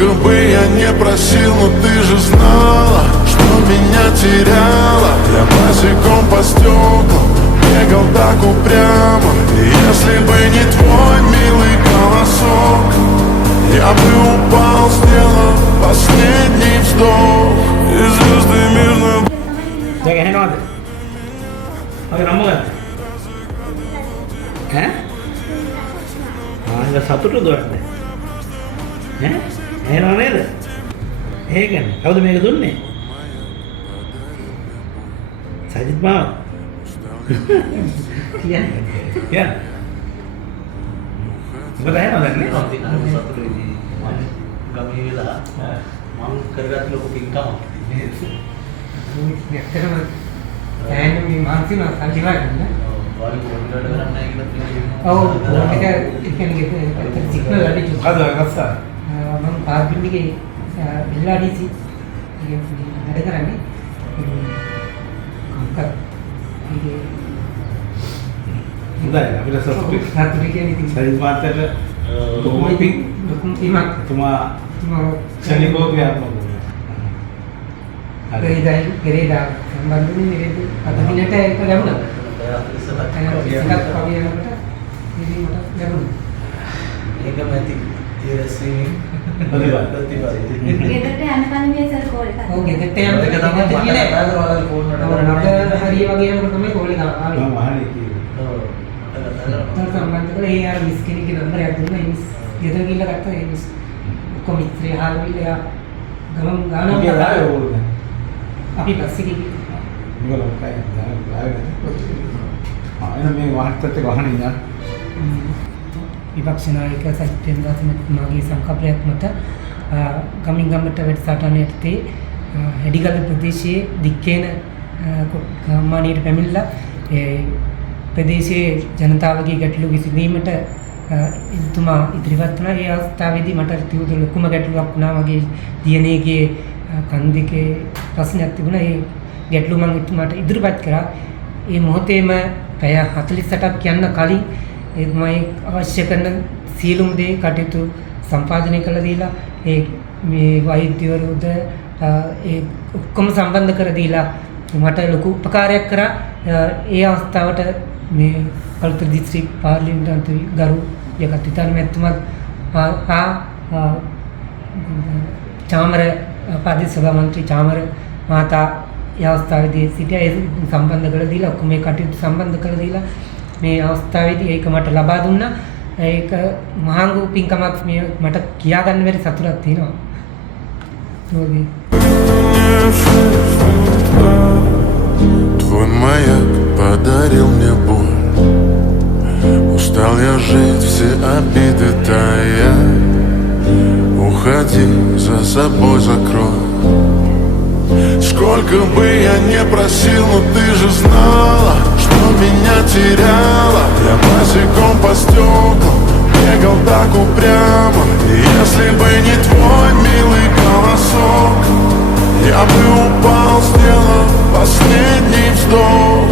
Сколько бы я не просил, но ты же знала, что меня теряла. Я босиком по стеклам бегал так упрямо. И если бы не твой милый голосок, я бы упал, сделав последний вздох. И звезды мирно. දැන් ඇහෙනවද? ඔය නම මොකක්ද? ඈ? ආයෙත් සතුටුද ඔයාලට? ඈ? ඇහෙනව නේද? ඒ කියන්නේ කවුද මේක දුන්නේ? සජිත් මාව. කියන්නේ. මොකද ඇහෙනවද නේ? සතුටුයි. ගමේ වෙලා මම කරගත් ලොකු පින්කමක්. ඇත්තටම ඈන්නේ මේ මානසික සංජීවන වාරි පොඩි වැඩ කරන්න නැහැ කියලා ඔව් ඒක කියන්නේ සිග්නල් අඩි මොකද ඔය ගස්සා? මම පාර්කින් එකේ එල්ලාඩීසි වැඩ කරන්නේ මොකක්ද හොඳයි අපිට සතුටුයි. සතුටුයි කියන්නේ ඉතින් සජිත් මාත්‍යට ලොකුම පින්මක් තුමා ක්ෂණිකව ක්‍රියාත්මක වුණා. කෙරේදා සම්බන්ධුනේ නේද අද දිනට ඒක ලැබුණා. ඒකත් කවි යනකොට ඉතින් මට ලැබුණා. ඒකම ඇති ඒ ස්විමින් ප්‍රතිපද. ගෙදරට යන කලින් සර් කෝල් එකක්. ඔව් ගෙදරට යනකොට ඒක තමයි මට කියන්නේ කතා කරලා ෆෝන් නගර හරිය වගේ යනකොට තමයි කෝල් එක ආවේ. මම අහන්නේ කිව්වේ. ඔව් මට කතා කරලා තව සම්බන්ධ කරලා ඒ ආර මිස් කෙනෙක්ගේ නම්බරයක් දුන්නා. ඒ මිස් ගෙදර ගිහලා ගත්තා. ඒ මිස් ඔක්කොම ඉත්‍රේ හාල්විල යා ගමන් ගානවා. අපි ආවේ ඕනේ. අපි බස් එකේ ගිහින් මේගොල්ලෝ කයි එන මේ වාහනත් එක්ක වහන්නේ යන්න. විපක්ෂ නායක සජිත් ප්‍රේමදාසගේ සංකල්පයක් මත ගමින් ගමට වැඩසටහන යටතේ හැඩිගල ප්‍රදේශයේ දික්කේන ගම්මානයට පැමිණලා ඒ ප්‍රදේශයේ ජනතාවගේ ගැටලු විසඳීමට එතුමා ඉදිරිපත් වුණා. ඒ අවස්ථාවේදී මට තිබුණු ලොකුම ගැටලුවක් වුණා වගේ දියණියගේ කන් දෙකේ ප්‍රශ්නයක් තිබුණා. ඒ ගැටලුව මම එතුමාට ඉදිරිපත් කරා. ඒ මොහොතේම පැය 48ක් යන්න කලින් මම අවශ්‍ය කරන සියලුම දේ කටයුතු සම්පාදනය කළ දීලා ඒ මේ වෛද්‍යවරුද ඒ ඔක්කොම සම්බන්ධ කර දීලා මට ලොකු උපකාරයක් කරා. ඒ අවස්ථාවට මේ කළුතර දිස්ත්‍රික් පාර්ලිමේන්තු ගරු යකතිතාන මැතිතුමා චාමර ප්‍රදේශ සභා මන්ත්‍රී චාමර මහතා ඒ අවස්ථාවේදී සිටියා. ඒ සම්බන්ධ කළ දීලා ඔක්කොම මේ කටයුතු සම්බන්ධ කළ දීලා මේ අවස්ථාවේදී ඒක මට ලබා දුන්නා. ඒක මහඟු පින්කමක් මේ මට කියා ගන්න බැරි සතුටක් තියෙනවා. Твой маяк подарил мне боль. Устал я жить, все обиды тая. Уходи, за собой закрой. Сколько бы я не просил, но ты же знала, что меня теряла. Я босиком по стеклам бегал так упрямо. И если бы не твой милый голосок, я бы упал, сделав последний вздох.